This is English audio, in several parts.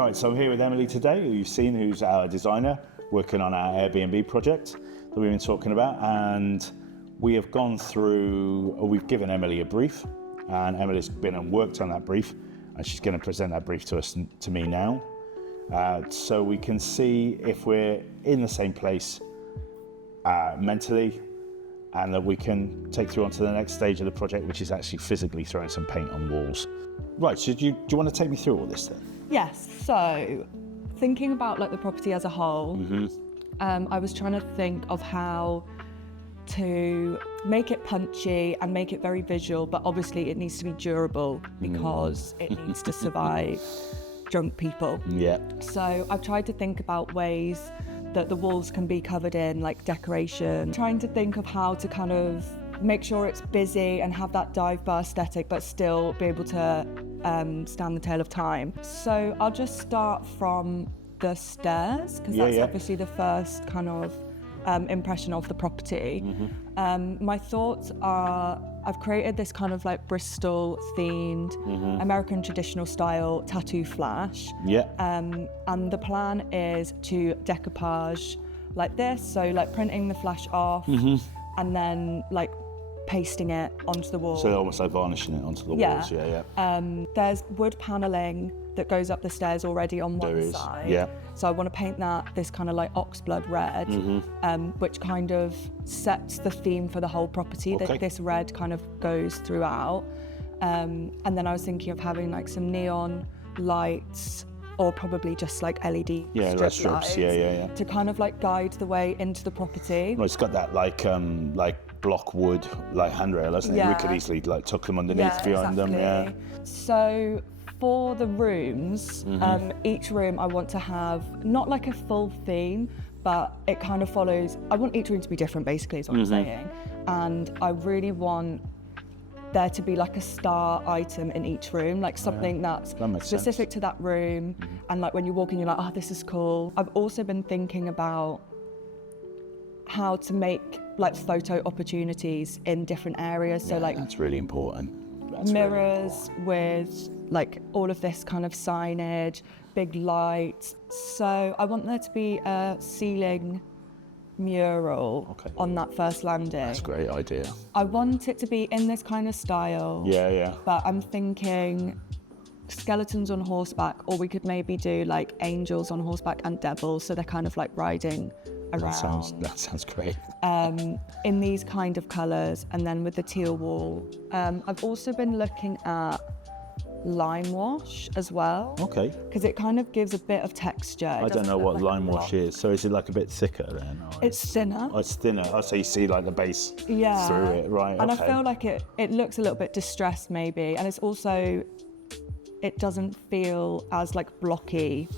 Right, so I'm here with Emily today, who you've seen, who's our designer, working on our Airbnb project that we've been talking about. And we have gone through, or we've given Emily a brief, and Emily's been and worked on that brief, and she's going to present that brief to me now. So we can see if we're in the same place mentally, and that we can take through onto the next stage of the project, which is actually physically throwing some paint on walls. Right, so do you want to take me through all this then? Yes, so thinking about like the property as a whole, I was trying to think of how to make it punchy and make it very visual, but obviously it needs to be durable because it needs to survive drunk people. Yeah. So I've tried to think about ways that the walls can be covered in like decoration, trying to think of how to kind of make sure it's busy and have that dive bar aesthetic, but still be able to stand the tale of time. So I'll just start from the stairs, because that's obviously the first kind of impression of the property. My thoughts are, I've created this kind of like Bristol themed American traditional style tattoo flash. And the plan is to decoupage like this, so like printing the flash off and then like pasting it onto the wall. So almost like varnishing it onto the walls. There's wood paneling that goes up the stairs already on one side. So I want to paint that this kind of like oxblood red, which kind of sets the theme for the whole property. That this red kind of goes throughout. And then I was thinking of having like some neon lights, or probably just like LED strips to kind of like guide the way into the property. Well, it's got that like block wood like handrail, hasn't it? We could easily like tuck them underneath behind them. So for the rooms, each room I want to have not like a full theme, but it kind of follows. I want each room to be different, basically, is what I'm saying. And I really want there to be like a star item in each room, like something that's specific to that room. And like when you walk in, you're like, oh, this is cool. I've also been thinking about how to make like photo opportunities in different areas. So like that's really important. Mirrors with like all of this kind of signage, big lights. So I want there to be a ceiling mural on that first landing. That's a great idea. I want it to be in this kind of style. But I'm thinking skeletons on horseback, or we could maybe do like angels on horseback and devils, so they're kind of like riding around. That sounds great. In these kind of colours, and then with the teal wall. I've also been looking at lime wash as well. Because it kind of gives a bit of texture. I don't know what lime wash is. So is it like a bit thicker then? It's thinner. Oh, it's thinner. Oh, so you see like the base through it, right? And I feel like it looks a little bit distressed maybe, and it's also, it doesn't feel as like blocky.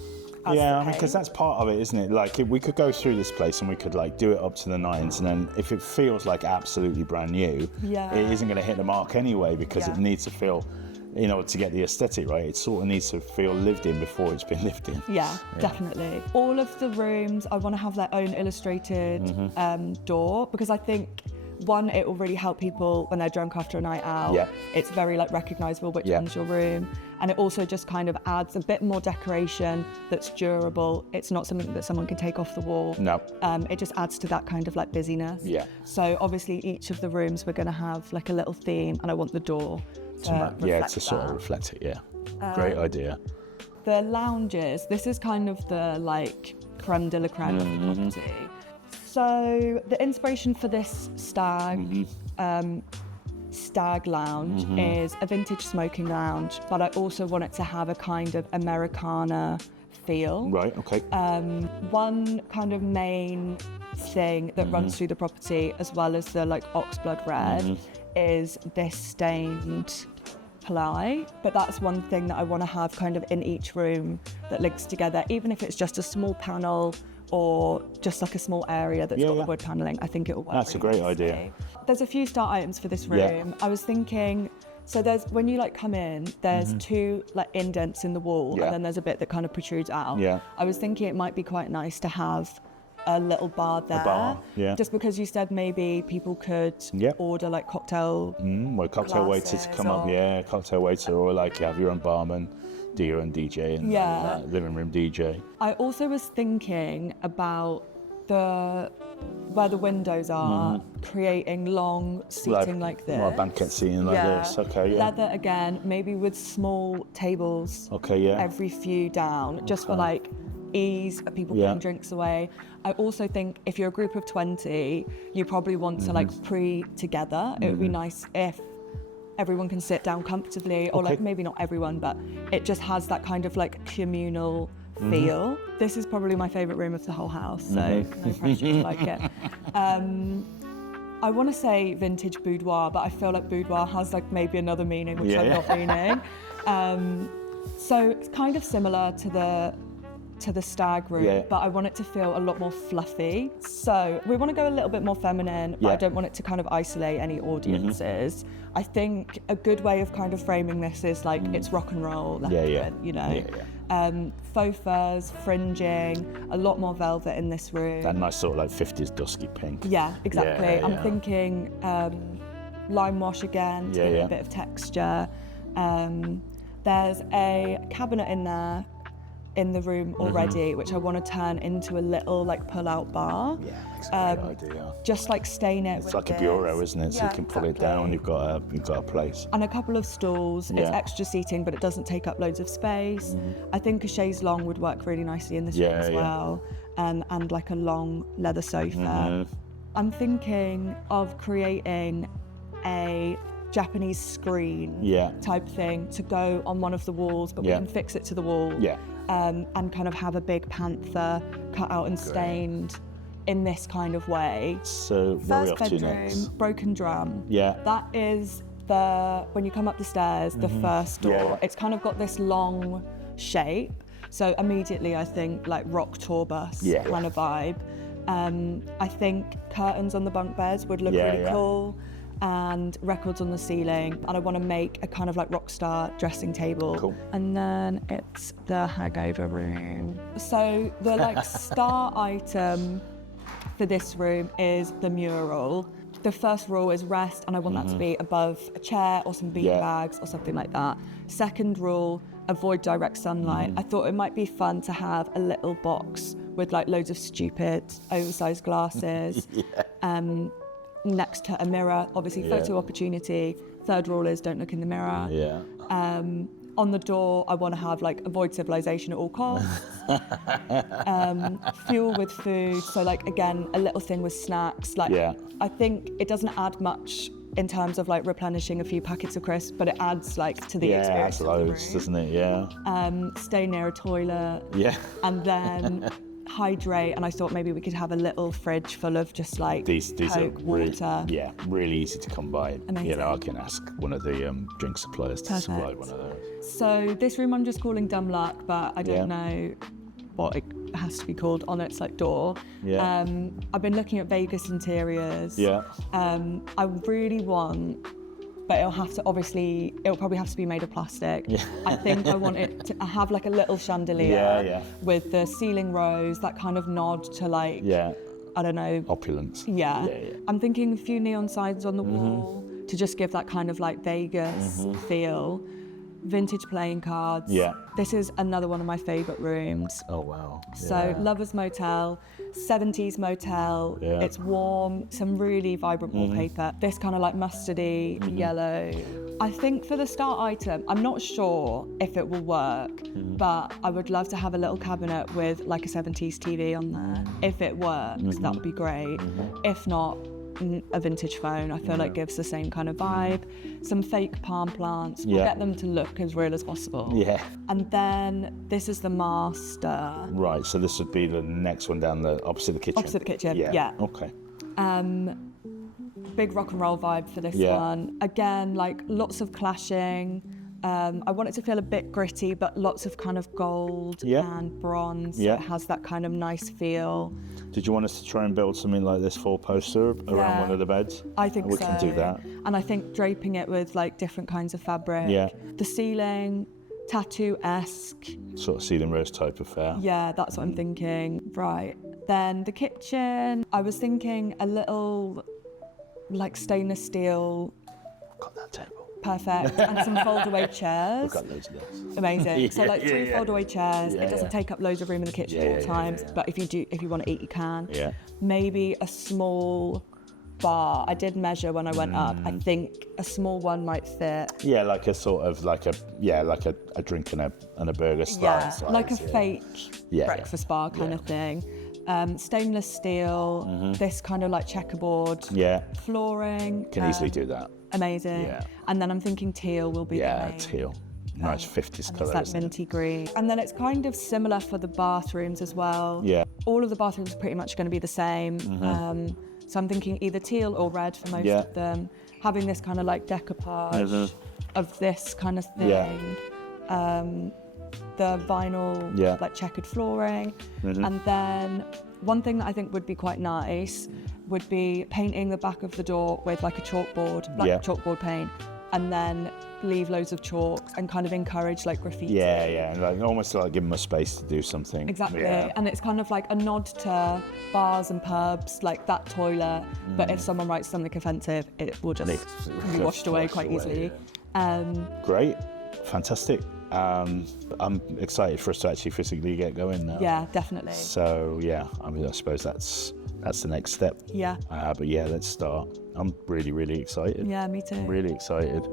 Because that's part of it, isn't it? Like we could go through this place and we could like do it up to the nines, and then if it feels like absolutely brand new, it isn't going to hit the mark anyway, because it needs to feel, you know, to get the aesthetic right, it sort of needs to feel lived in before it's been lived in. Definitely. All of the rooms, I want to have their own illustrated door, because I think, one, it will really help people when they're drunk after a night out. It's very like recognisable which one's your room. And it also just kind of adds a bit more decoration that's durable. It's not something that someone can take off the wall. It just adds to that kind of like busyness. So obviously each of the rooms we're going to have like a little theme, and I want the door to sort of reflect it. Great idea. The lounges, this is kind of the like creme de la creme of the property. So the inspiration for this stag lounge is a vintage smoking lounge, but I also want it to have a kind of Americana feel. One kind of main thing that runs through the property, as well as the like oxblood red, is this stained ply. But that's one thing that I want to have kind of in each room that links together, even if it's just a small panel or just like a small area that's got the wood panelling. I think it will work. That's really a great idea. There's a few start items for this room. I was thinking, so there's, when you like come in, there's two like indents in the wall, and then there's a bit that kind of protrudes out. I was thinking it might be quite nice to have a little bar there. Just because you said maybe people could order like cocktail cocktail waiter to come up, cocktail waiter, or like you have your own barman do your own DJ and living room DJ. I also was thinking about where the windows are, creating long seating like this. More banquet seating like this. Okay, yeah. Leather again, maybe with small tables. Okay, yeah. Every few down, just for like ease of people putting drinks away. I also think if you're a group of 20, you probably want to like together. It would be nice if everyone can sit down comfortably, or like maybe not everyone, but it just has that kind of like communal feel. This is probably my favourite room of the whole house, so no pressure to like it. I want to say vintage boudoir, but I feel like boudoir has like maybe another meaning, which I'm not meaning. So it's kind of similar to the stag room, but I want it to feel a lot more fluffy. So we want to go a little bit more feminine, but I don't want it to kind of isolate any audiences. I think a good way of kind of framing this is like it's rock and roll, you know. Faux furs, fringing, a lot more velvet in this room. That nice sort of like 50s dusky pink. Yeah, exactly. I'm thinking lime wash again to give it a bit of texture. There's a cabinet in there in the room already, which I want to turn into a little like pull-out bar. Yeah, that's a great idea. Just like stain it. It's like a bureau, isn't it? So you can pull it down. You've got a place. And a couple of stools. It's extra seating, but it doesn't take up loads of space. I think a chaise longue would work really nicely in this room as well, and like a long leather sofa. I'm thinking of creating a Japanese screen type thing to go on one of the walls, but we can fix it to the wall. And kind of have a big panther cut out and stained in this kind of way. So where are we up to next? Broken drum. Yeah. That is when you come up the stairs, the first door. Yeah. It's kind of got this long shape. So immediately I think like rock tour bus kind of vibe. I think curtains on the bunk beds would look really cool. And records on the ceiling, and I want to make a kind of like rock star dressing table. Cool. And then it's the hangover room. So the like star item for this room is the mural. The first rule is rest, and I want that to be above a chair or some bean bags or something like that. Second rule, avoid direct sunlight. I thought it might be fun to have a little box with like loads of stupid oversized glasses. Next to a mirror, obviously photo opportunity. Third rule is don't look in the mirror. On the door, I want to have like avoid civilization at all costs. Fuel with food, so like again a little thing with snacks. Like I think it doesn't add much in terms of like replenishing a few packets of crisps, but it adds like to the experience of the room. Doesn't it? Stay near a toilet. And then hydrate, and I thought maybe we could have a little fridge full of just like these Coke, water. Really easy to come by. Amazing. You know, I can ask one of the drink suppliers to supply one of those. So this room I'm just calling Dumb Luck, but I don't know what it has to be called on its like door. I've been looking at Vegas interiors. I really want, but it'll probably have to be made of plastic. I think I want it to have like a little chandelier with the ceiling rose, that kind of nod to like, I don't know. Opulence. I'm thinking a few neon signs on the wall to just give that kind of like Vegas feel. Vintage playing cards. This is another one of my favourite rooms. Oh wow. So Lovers Motel, 70s motel. It's warm, some really vibrant wallpaper. This kind of like mustardy yellow. I think for the start item, I'm not sure if it will work, but I would love to have a little cabinet with like a 70s TV on there. If it works, that would be great. If not, a vintage phone, I feel like gives the same kind of vibe. Some fake palm plants, we'll get them to look as real as possible. And then this is the master. Right, so this would be the next one down the opposite the kitchen. Opposite the kitchen, Okay. Big rock and roll vibe for this one. Again, like lots of clashing. I want it to feel a bit gritty, but lots of kind of gold and bronze. It has that kind of nice feel. Did you want us to try and build something like this 4-poster around one of the beds? I think we can do that. And I think draping it with like different kinds of fabric. The ceiling, tattoo-esque. Sort of ceiling rose type affair. Yeah, that's what I'm thinking. Right. Then the kitchen, I was thinking a little like stainless steel. Got that table. Perfect. And some fold-away chairs. We've got loads of those. Amazing. So like Yeah, 3 yeah. fold-away chairs. Yeah, It doesn't yeah. take up loads of room in the kitchen Yeah, at all yeah, times. yeah. But if you want to eat, you can. Yeah. Maybe a small bar. I did measure when I went up. I think a small one might fit. Yeah, like a sort of like a drink and a burger size. Like a fake Yeah, breakfast bar kind of thing. Stainless steel, this kind of like checkerboard Yeah, flooring. can easily do that. Amazing. Yeah. And then I'm thinking teal will be the Yeah, main. teal. Nice 50s And it's colour. that isn't it? minty green. And then it's kind of similar for the bathrooms as well. Yeah. All of the bathrooms are pretty much going to be the same. So I'm thinking either teal or red for most Yeah. of them. Having this kind of like decoupage of this kind of thing. Yeah. The vinyl, Yeah. like checkered flooring. And then one thing that I think would be quite nice would be painting the back of the door with like a chalkboard, like Yeah. chalkboard paint, and then leave loads of chalks and kind of encourage like graffiti. Yeah, and like almost like give them a space to do something. Exactly. Yeah. And it's kind of like a nod to bars and pubs, like that toilet. But if someone writes something offensive, it will just be washed away quite easily. Great, fantastic. I'm excited for us to actually physically get going now. Yeah, definitely. So yeah, I mean, I suppose that's the next step. Yeah. But yeah, let's start. I'm really, really excited. Yeah, me too. Really excited.